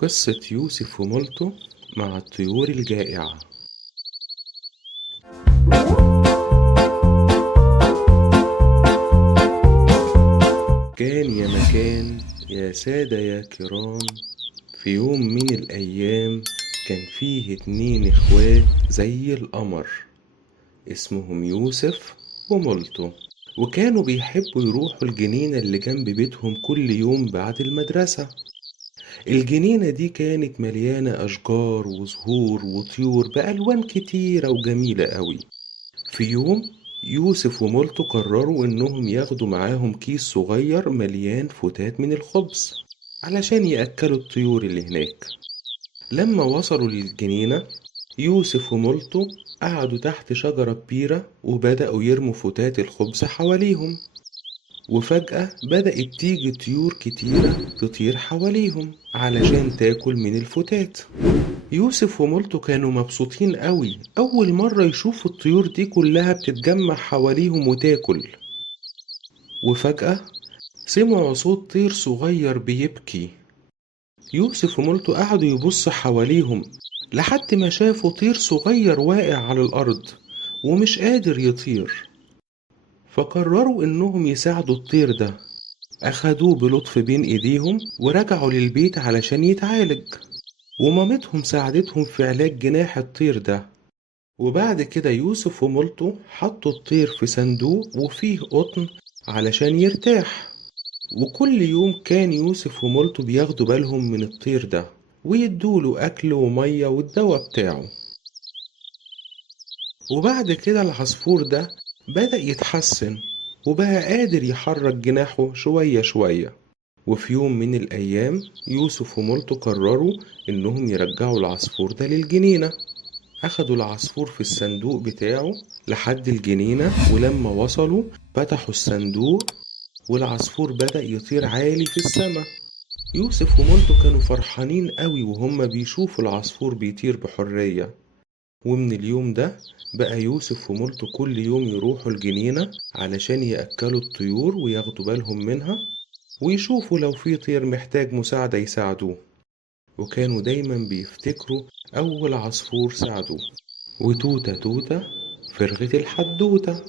قصة يوسف ومولتو مع الطيور الجائعة. كان يا مكان يا سادة يا كرام، في يوم من الأيام كان فيه 2 إخوات زي القمر، اسمهم يوسف ومولتو. وكانوا بيحبوا يروحوا الجنينة اللي جنب بيتهم كل يوم بعد المدرسة. الجنينة دي كانت مليانة أشجار وزهور وطيور بألوان كتيرة وجميلة قوي. في يوم يوسف ومولتو قرروا إنهم ياخدوا معاهم كيس صغير مليان فتات من الخبز علشان يأكلوا الطيور اللي هناك. لما وصلوا للجنينة، يوسف ومولتو قعدوا تحت شجرة كبيرة وبدأوا يرموا فتات الخبز حواليهم. وفجأة بدأت تيجي طيور كتيرة تطير حواليهم علشان تاكل من الفتات. يوسف ومولتو كانوا مبسوطين قوي، أول مرة يشوفوا الطيور دي كلها بتتجمع حواليهم وتاكل. وفجأة سمعوا صوت طير صغير بيبكي. يوسف ومولتو قعدوا يبصوا حواليهم لحد ما شافوا طير صغير واقع على الأرض ومش قادر يطير. فقرروا إنهم يساعدوا الطير ده. أخدوه بلطف بين إيديهم ورجعوا للبيت علشان يتعالج، ومامتهم ساعدتهم في علاج جناح الطير ده. وبعد كده يوسف ومولتو حطوا الطير في صندوق وفيه قطن علشان يرتاح. وكل يوم كان يوسف ومولتو بياخدوا بالهم من الطير ده ويدوله أكل ومية والدواء بتاعه. وبعد كده العصفور ده بدأ يتحسن وبقى قادر يحرك جناحه شوية شوية. وفي يوم من الأيام يوسف ومولتو قرروا إنهم يرجعوا العصفور ده للجنينة. أخدوا العصفور في الصندوق بتاعه لحد الجنينة، ولما وصلوا فتحوا الصندوق والعصفور بدأ يطير عالي في السماء. يوسف ومولتو كانوا فرحانين قوي وهم بيشوفوا العصفور بيطير بحرية. ومن اليوم ده بقى يوسف ومولتو كل يوم يروحوا الجنينة علشان يأكلوا الطيور وياخدوا بالهم منها ويشوفوا لو في طير محتاج مساعدة يساعدوه. وكانوا دايما بيفتكروا أول عصفور ساعدوه. وتوتة توتة فرغت الحدوتة.